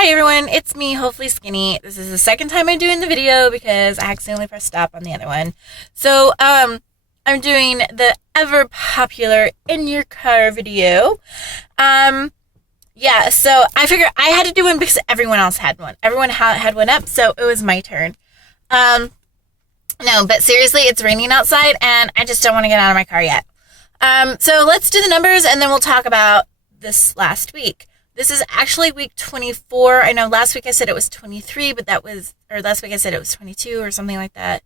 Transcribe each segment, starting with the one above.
Hi everyone, it's me, Hopefully Skinny. This is the second time I'm doing the video because I accidentally pressed stop on the other one. So, I'm doing the ever popular in your car video. Um, yeah, so I figured I had to do one because everyone else had one. Everyone had one up, so it was my turn. Um, no, but seriously, it's raining outside and I just don't want to get out of my car yet. So let's do the numbers and then we'll talk about this last week. This is actually week 24. I know last week I said it was 23, but last week I said it was 22 or something like that.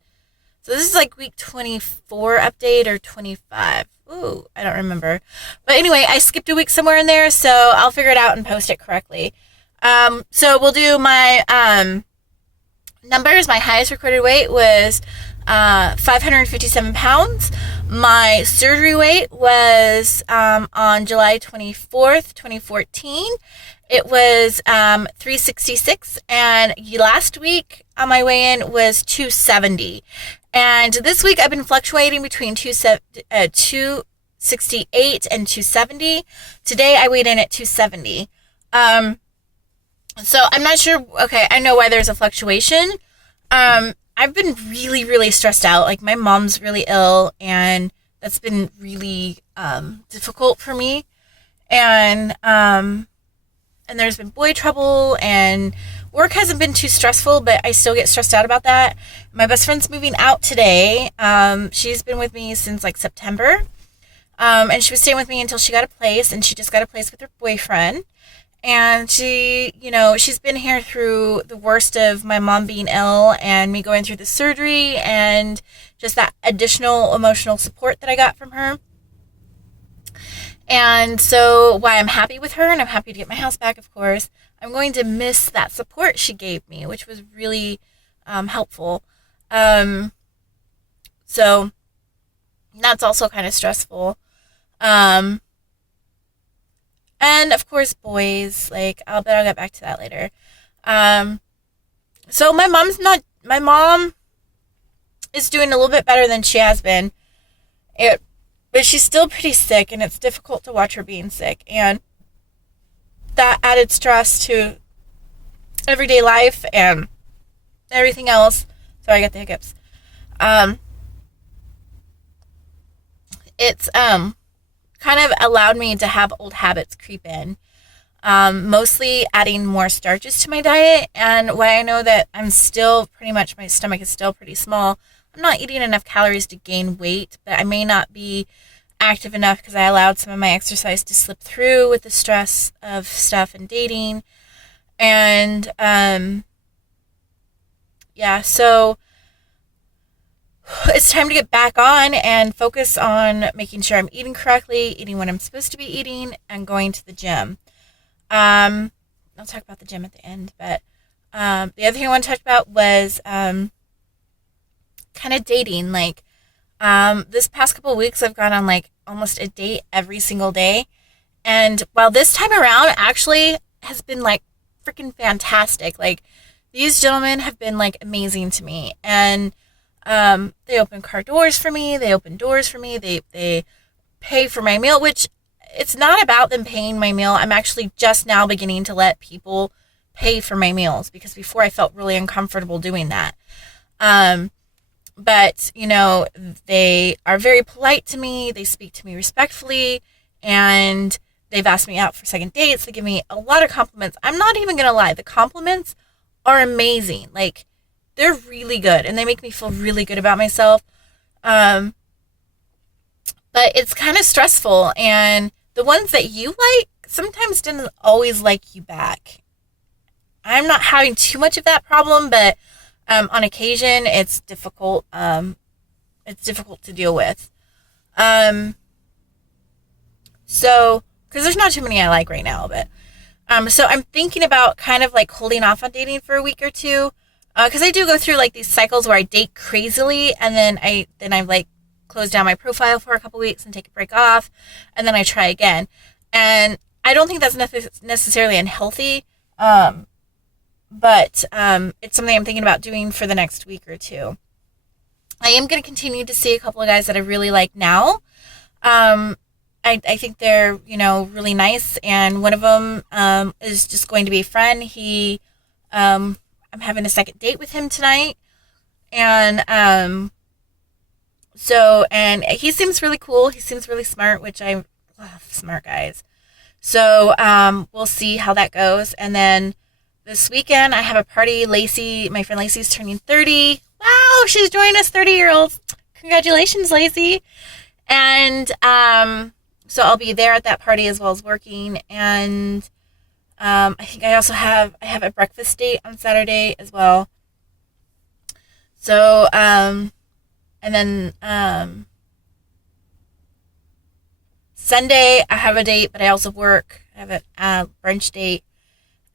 So this is like week 24 update or 25. Ooh, I don't remember. But anyway, I skipped a week somewhere in there, so I'll figure it out and post it correctly. So we'll do my numbers. My highest recorded weight was 557 pounds. My surgery weight was on July 24th, 2014. It was 366, and last week on my weigh-in was 270. And this week I've been fluctuating between 268 and 270. Today I weighed in at 270. So I'm not sure. Okay, I know why there's a fluctuation. I've been really, really stressed out. Like, my mom's really ill, and that's been really difficult for me. And there's been boy trouble, and work hasn't been too stressful, but I still get stressed out about that. My best friend's moving out today. She's been with me since like September. And she was staying with me until she got a place, and she just got a place with her boyfriend. And she's been here through the worst of my mom being ill and me going through the surgery and just that additional emotional support that I got from her. And so why I'm happy with her and I'm happy to get my house back, of course, I'm going to miss that support she gave me, which was really helpful. So that's also kind of stressful. And of course, boys, I'll get back to that later. So my mom is doing a little bit better than she has been. But she's still pretty sick, and it's difficult to watch her being sick. And that added stress to everyday life and everything else. Sorry, I got the hiccups. It's kind of allowed me to have old habits creep in. Mostly adding more starches to my diet. And why I know that my stomach is still pretty small, I'm not eating enough calories to gain weight, but I may not be active enough because I allowed some of my exercise to slip through with the stress of stuff and dating. And, so it's time to get back on and focus on making sure I'm eating correctly, eating what I'm supposed to be eating, and going to the gym. I'll talk about the gym at the end, but the other thing I want to talk about was kind of dating. This past couple of weeks, I've gone on almost a date every single day, and while this time around actually has been freaking fantastic. These gentlemen have been amazing to me, and they open car doors for me. They open doors for me. They pay for my meal, which it's not about them paying my meal. I'm actually just now beginning to let people pay for my meals because before I felt really uncomfortable doing that. But they are very polite to me. They speak to me respectfully, and they've asked me out for second dates. They give me a lot of compliments. I'm not even going to lie. The compliments are amazing. They're really good, and they make me feel really good about myself. But it's kind of stressful, and the ones that you like sometimes didn't always like you back. I'm not having too much of that problem, but on occasion, it's difficult. It's difficult to deal with. So, because there's not too many I like right now, but so I'm thinking about kind of holding off on dating for a week or two. Because I do go through these cycles where I date crazily, and then I close down my profile for a couple weeks and take a break off, and then I try again. And I don't think that's necessarily unhealthy, but it's something I'm thinking about doing for the next week or two. I am going to continue to see a couple of guys that I really like now, I think they're, really nice. And one of them is just going to be a friend. I'm having a second date with him tonight. And and he seems really cool. He seems really smart, which I love smart guys. So we'll see how that goes. And then this weekend, I have a party. My friend Lacey's turning 30. Wow, she's joining us 30-year-olds. Congratulations, Lacey. And so I'll be there at that party as well as working. And I think I have a breakfast date on Saturday as well. So, and then Sunday I have a date, but I also work. I have a brunch date.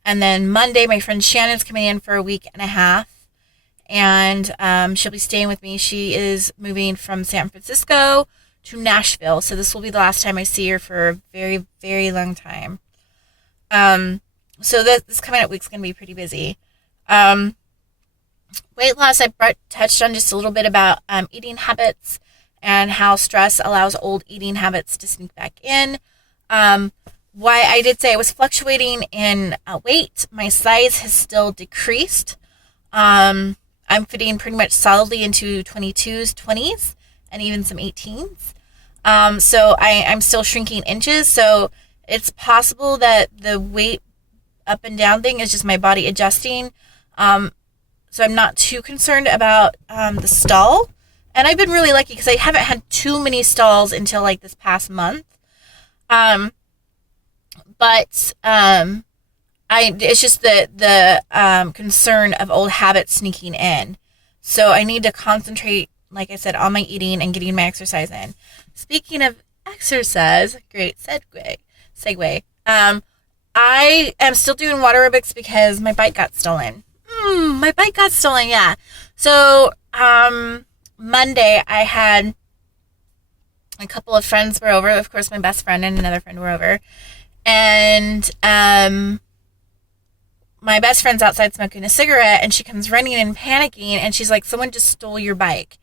And then Monday, my friend Shannon's coming in for a week and a half. And she'll be staying with me. She is moving from San Francisco to Nashville. So this will be the last time I see her for a very, very long time. So this coming up week's going to be pretty busy. Weight loss, I touched on just a little bit about eating habits and how stress allows old eating habits to sneak back in. Why I did say I was fluctuating in weight. My size has still decreased. I'm fitting pretty much solidly into 22s, 20s, and even some 18s. So I'm still shrinking inches. So it's possible that the weight up and down thing is just my body adjusting. So I'm not too concerned about the stall. And I've been really lucky because I haven't had too many stalls until like this past month. But it's just the concern of old habits sneaking in. So I need to concentrate, like I said, on my eating and getting my exercise in. Speaking of exercise, great segue. I am still doing water aerobics because my bike got stolen. Yeah. So Monday I had a couple of friends were over. Of course, my best friend and another friend were over. And my best friend's outside smoking a cigarette, and she comes running and panicking, and she's like, someone just stole your bike.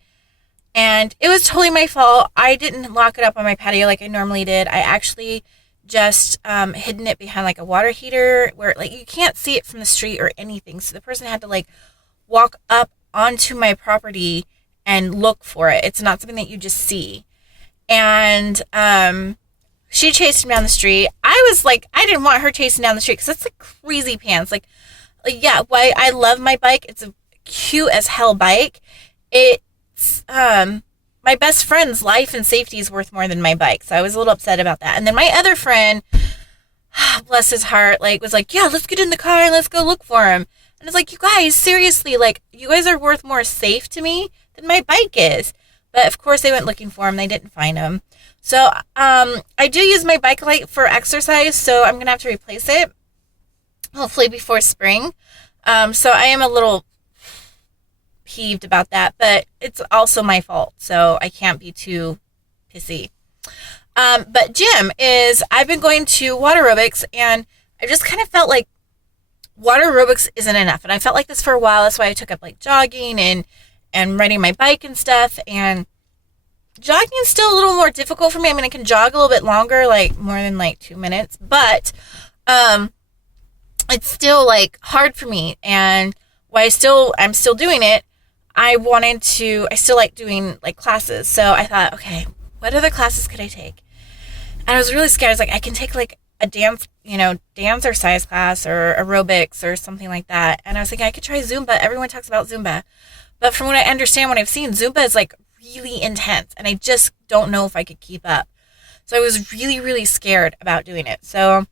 And it was totally my fault. I didn't lock it up on my patio like I normally did. I actually just hidden it behind like a water heater where like you can't see it from the street or anything. So the person had to like walk up onto my property and look for it. It's not something that you just see. And she chased me down the street. I was like, I didn't want her chasing down the street because that's like crazy pants. Like yeah, why I love my bike. It's a cute as hell bike. It's my best friend's life and safety is worth more than my bike. So I was a little upset about that. And then my other friend, bless his heart, like was like, yeah, let's get in the car and let's go look for him. And it's like, you guys, seriously, like you guys are worth more safe to me than my bike is. But of course they went looking for him. They didn't find him. So I do use my bike light for exercise. So I'm going to have to replace it. Hopefully before spring. So I am a little peeved about that, but it's also my fault, so I can't be too pissy. But I've been going to water aerobics, and I just kind of felt like water aerobics isn't enough, and I felt like this for a while. That's why I took up like jogging and riding my bike and stuff, and jogging is still a little more difficult for me. I mean, I can jog a little bit longer, like more than like 2 minutes, but it's still like hard for me, and while I'm still doing it, I still like doing like classes. So I thought, okay, what other classes could I take? And I was really scared. I was like, I can take like a dance exercise class or aerobics or something like that. And I was thinking I could try Zumba. Everyone talks about Zumba. But from what I understand, what I've seen, Zumba is like really intense. And I just don't know if I could keep up. So I was really, really scared about doing it. So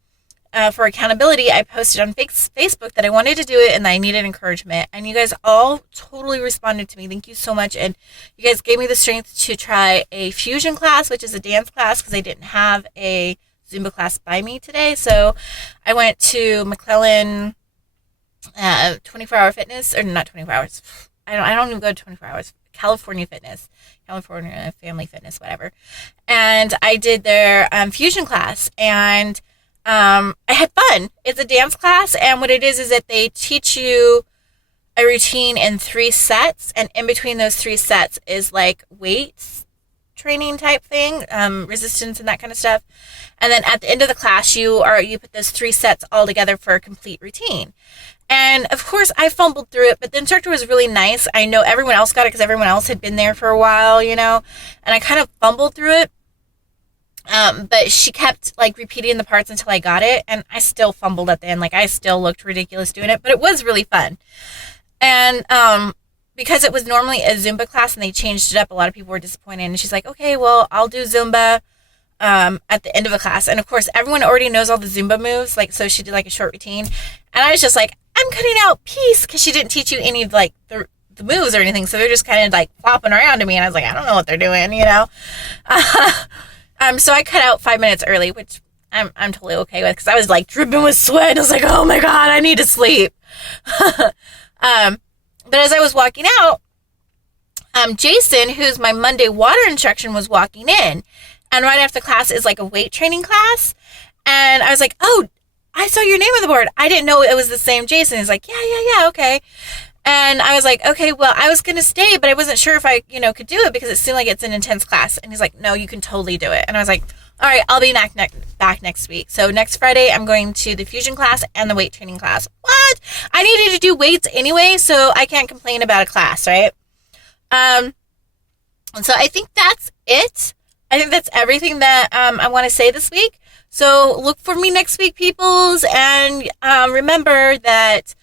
for accountability, I posted on Facebook that I wanted to do it and that I needed encouragement. And you guys all totally responded to me. Thank you so much. And you guys gave me the strength to try a fusion class, which is a dance class, because I didn't have a Zumba class by me today. So I went to McClellan 24-hour fitness, or not 24 hours. I don't even go to 24 hours. California Family Fitness, whatever. And I did their fusion class, and I had fun. It's a dance class, and what it is that they teach you a routine in 3 sets, and in between those 3 sets is like weights, training type thing, resistance and that kind of stuff. And then at the end of the class, you put those 3 sets all together for a complete routine. And of course, I fumbled through it, but the instructor was really nice. I know everyone else got it because everyone else had been there for a while, and I kind of fumbled through it. But she kept like repeating the parts until I got it, and I still fumbled at the end. Like, I still looked ridiculous doing it, but it was really fun. And because it was normally a Zumba class and they changed it up, a lot of people were disappointed. And she's like, okay, well, I'll do Zumba at the end of a class. And of course, everyone already knows all the Zumba moves. Like, so she did like a short routine. And I was just like, I'm cutting out peace, because she didn't teach you any of like the moves or anything. So they're just kind of like flopping around to me. And I was like, I don't know what they're doing, So I cut out 5 minutes early, which I'm totally okay with, because I was like dripping with sweat. I was like, oh my God, I need to sleep. But as I was walking out, Jason, who's my Monday water instruction, was walking in. And right after class is like a weight training class. And I was like, oh, I saw your name on the board. I didn't know it was the same Jason. He's like, yeah, okay. And I was like, okay, well, I was going to stay, but I wasn't sure if I, could do it because it seemed like it's an intense class. And he's like, no, you can totally do it. And I was like, all right, I'll be back next week. So next Friday, I'm going to the fusion class and the weight training class. What? I needed to do weights anyway, so I can't complain about a class, right? And so I think that's it. I think that's everything that I want to say this week. So look for me next week, peoples. And remember that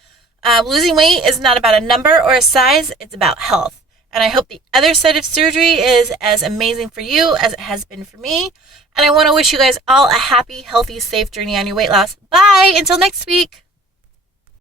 losing weight is not about a number or a size. It's about health. And I hope the other side of surgery is as amazing for you as it has been for me. And I want to wish you guys all a happy, healthy, safe journey on your weight loss. Bye. Until next week.